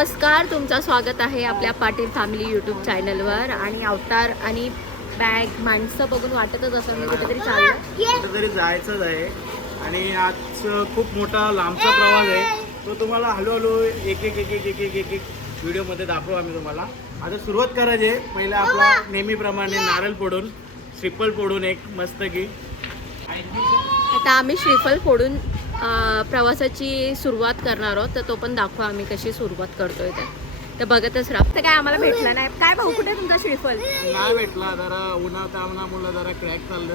नमस्कार, तुमचं स्वागत आहे आपल्या पाटील फॅमिली यूट्यूब चॅनलवर. आणि अवतार आणि बॅग माणसं बघून वाटतच असं मी कुठेतरी चाललं, कुठेतरी जायचंच आहे. आणि आज खूप मोठा लांबचा प्रवास आहे, तो तुम्हाला हळूहळू एक एक एक एक एक एक एक एक व्हिडिओमध्ये दाखवू आम्ही तुम्हाला. आता सुरुवात करायची आहे. पहिला आपला नेहमीप्रमाणे नारळ फोडून, श्रीफळ फोडून एक मस्त की. आता आम्ही श्रीफळ फोडून प्रवासाची सुरुवात करणार आहोत, तर तो पण दाखवा आम्ही कशी सुरुवात करतोय ते बघतच राहा. तर काय आम्हाला भेटला नाही. काय भाऊ, कुठे तुमचा श्रीफळ? नाही भेटला, जरा उन्हामुळे जरा क्रॅक चाललं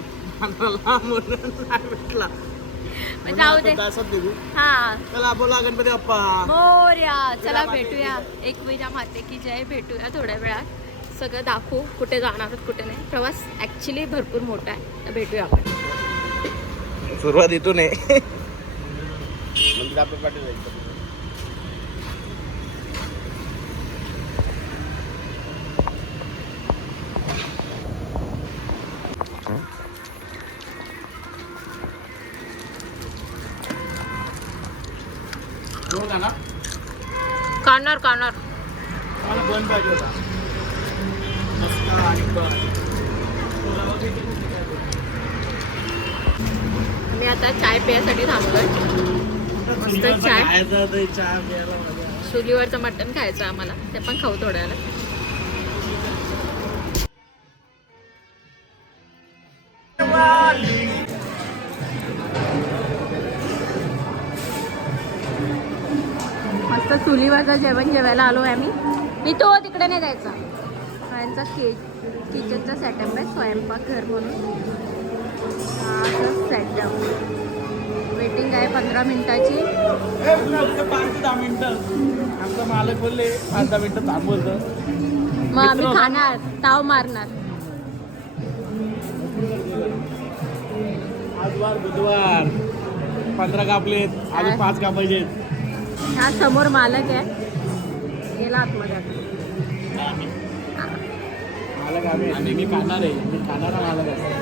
म्हणून नाही भेटला. जाऊ दे. हा, चला बोला गणपती बाप्पा मोरया. चला भेटूया, एकविरा माते की जय. भेटूया थोड्या वेळात, सगळं दाखवू कुठे जाणार आहोत कुठे नाही. प्रवास ॲक्च्युली भरपूर मोठा आहे, तर भेटूया आपण. सुरुवात इथून आहे. म्हणजे आपल्या पाठी जायचं. ना कानार कानार मला बन पाहिजे होता मस्त. आणि मी आता चाय प्यायसाठी थांबलोय. मस्त चाय. चहा प्यायला मजा. चुलीवरचं मटण खायचं आम्हाला, ते पण खाऊ थोड्या वेळाला. मस्त चुलीवरचं जेवण जेवायला आलो आहे आम्ही. मी तो तिकडे नाही जायचा. यांचा किचनचा सेटअप आहे, स्वयंपाक घर म्हणून. हा सेटअप. वेटिंग आहे 15 मिनिटाची. 5-10 मिनिटं. आमचा मालक बोलले 5-10 मिनिटं थांबवलं. मग आम्ही खाणार, ताव मारणार. आज वार बुधवार. 15 कापलेत, अजून 5 कापायचे. हा समोर मालक आहे, गेला आतमध्ये. मालक आम्ही मी खाणार आहे. मी खाणारा मालक आहे.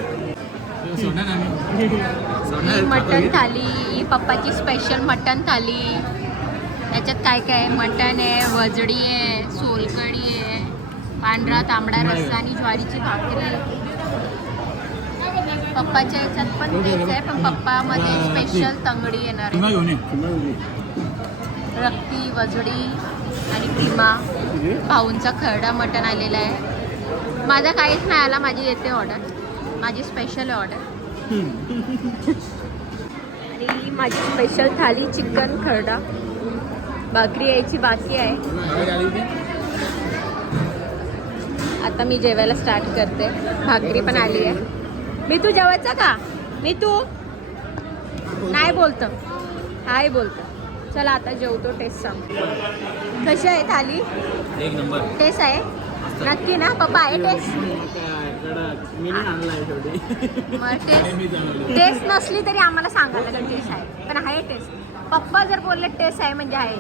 मटन थाली, ही पप्पाची स्पेशल मटन थाली. याच्यात काय काय आहे? मटन आहे, वजडी आहे, सोलकढी आहे, पांढरा तांबडा रस्सा आणि ज्वारीची भाकरी. पप्पाच्या याच्यात पण तेच आहे, पण पप्पामध्ये स्पेशल तंगडी येणार आहे. रक्ती, वजडी आणि किमा. भाऊंचा खरडा मटन आलेला आहे. माझा काहीच नाही आला, माझी येते ऑर्डर. माझी स्पेशल ऑर्डर. आणि माझी स्पेशल थाली चिकन खरडा. भाकरी यायची बाकी आहे. आता मी जेवायला स्टार्ट करते. भाकरी पण आली आहे. मी तू जेवायचं का? मी तू नाही बोलतं, हाय बोलतं. चला आता जेवतो. टेस्ट सांग कशी आहे थाली? एक नंबर टेस्ट आहे नक्की ना पप्पा? आहे टेस्ट? मग टेस्ट नसली तरी आम्हाला सांगायला लागेल टेस्ट आहे, पण आहे टेस्ट. पप्पा जर बोलले टेस्ट आहे म्हणजे आहे.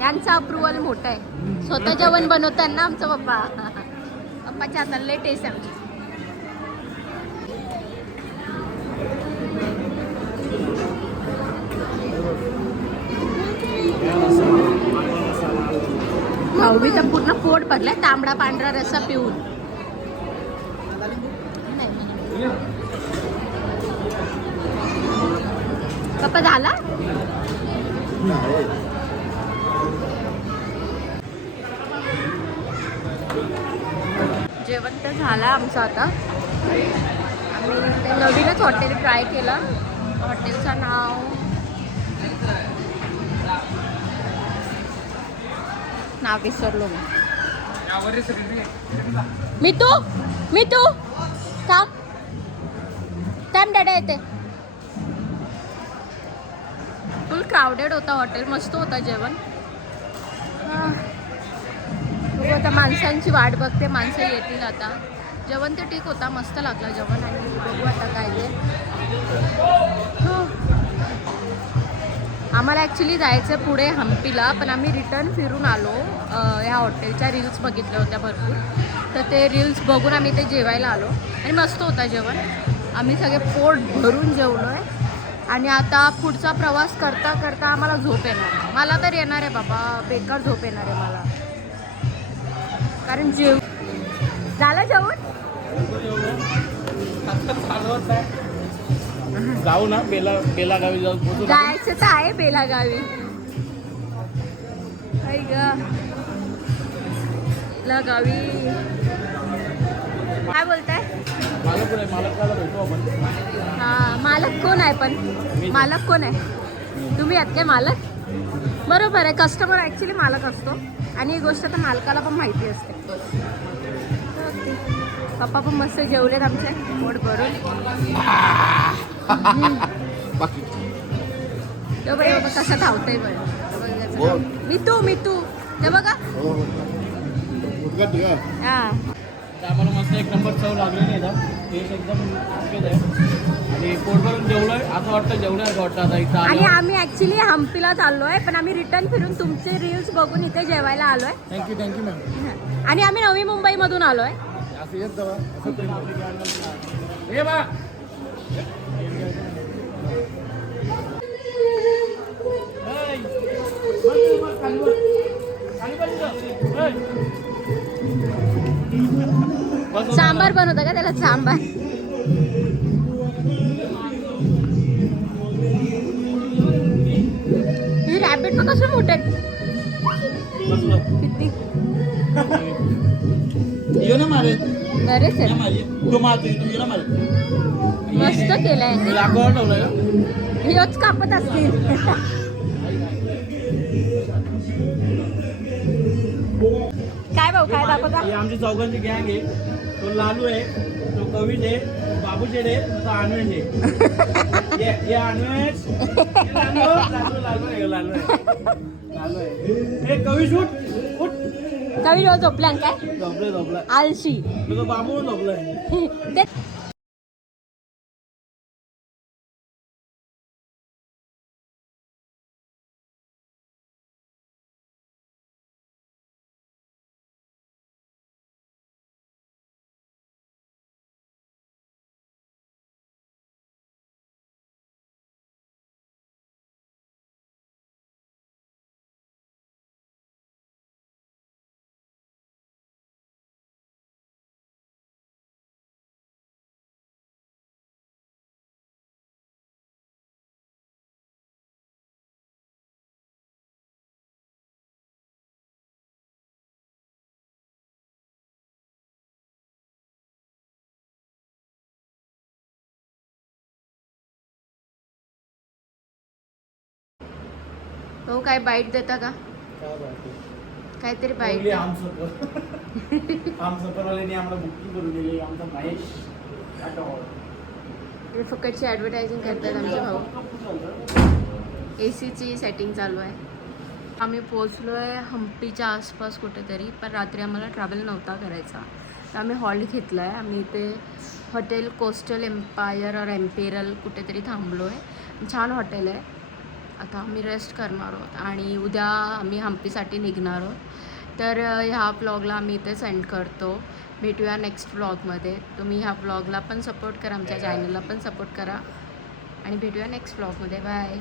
यांचा अप्रुव्हल मोठं आहे. स्वतः जेवण बनवतात ना आमचं पप्पा. पप्पाच्या हाताला टेस्ट आहे आमची. भाऊबी तर पूर्ण पोट भरलाय तांबडा पांढरा रस्सा पिऊन. पप्पा झाला? जेवण तर झालं आमचं आता. आम्ही ते नवीनच हॉटेल ट्राय केलं. हॉटेलचं नाव विसरलो मी. तू थांब थांब डॅडा येते. फुल क्राऊडेड होता हॉटेल. मस्त होता जेवण. बघू आता, माणसांची वाट बघते. माणसं येतील आता. जेवण तर ठीक होता, मस्त लागलं जेवण. आणि बघू आता काय ते. आम्हाला ॲक्च्युली जायचं पुढे हम्पीला, पण आम्ही रिटर्न फिरून आलो. ह्या हॉटेलच्या रील्स बघितल्या होत्या भरपूर, तर ते रील्स बघून आम्ही ते जेवायला आलो. आणि मस्त होता जेवण. आम्ही सगळे पोट भरून जेवलो आहे. आणि आता पुढचा प्रवास करता करता आम्हाला झोप येणार आहे. मला तर येणार आहे बाबा, बेकार झोप येणार आहे मला. कारण झालं जेवण. जाऊ ना बेलागावी जाऊ. जायचं तर आहे बेलागावी. बेलागावी काय बोलताय? हा, मालक कोण आहे पण? मालक कोण आहे? तुम्ही आहात काय मालक? बरोबर आहे, कस्टमर ॲक्च्युली मालक असतो आणि ही गोष्ट तर मालकाला पण माहिती असते. पप्पा पण मस्त जेवलेत आमचे पोट भरून. तो बघा कसा धावतंय बरं. मी तू ते बघा. हा, आम्हाला मस्त एक नंबर चव लागलेली आहे. टेस्ट एकदम ओकेच आहे आणि पोटभरून जेवलोय असं वाटतं, जेवण्यासारखं वाटतं आता इथं. आणि आम्ही ॲक्च्युली हम्पीला चाललोय, पण आम्ही रिटर्न फिरून तुमचे रील्स बघून इथे जेवायला आलोय. Thank you ma'am. आणि आम्ही नवी मुंबईमधून आलोय. असं येत जावा हे बा. सांबार बनवता का त्याला? सांबार. ही रॅबिट पण कसं मोठे किती ना मारे बरेच आहे. मस्त केलंय. हेच कापत असतील. काय भाऊ काय दाखवता? ही आमची चौघांची गँग आहे. तो लालू आहे, तो कवित आहे, बाबूशेठ आहे, तो अन्वेष आहे. हे अन्वेष, लालू आहे. हे कवी शूट उठ. कवी रोज झोपला काय? झोपलाय आलशी. तो बाबू झोपलाय. हो, काय बाईट देता का? काहीतरी बाईट. आमसफरवाल्यांनी आम्हाला बुकिंग करून दिली. आमचा महेश फुकटची ॲडव्हर्टायझिंग करतात आमचे भाऊ. AC ची सेटिंग चालू आहे. आम्ही पोचलो आहे हम्पीच्या आसपास कुठेतरी, पण रात्री आम्हाला ट्रॅव्हल नव्हता करायचा, तर आम्ही हॉल्ट घेतला आहे. आम्ही इथे हॉटेल कोस्टल एम्पायर और एम्पेरल कुठेतरी थांबलो आहे. छान हॉटेल आहे. आता आम्ही रेस्ट करणार आहोत आणि उद्या आम्ही हम्पीसाठी निघणार आहोत. तर ह्या ब्लॉगला आम्ही इथे सेंड करतो. भेटूया नेक्स्ट ब्लॉगमध्ये. तुम्ही ह्या ब्लॉगला पण सपोर्ट करा, आमच्या चॅनलला पण सपोर्ट करा आणि भेटूया नेक्स्ट ब्लॉगमध्ये. बाय.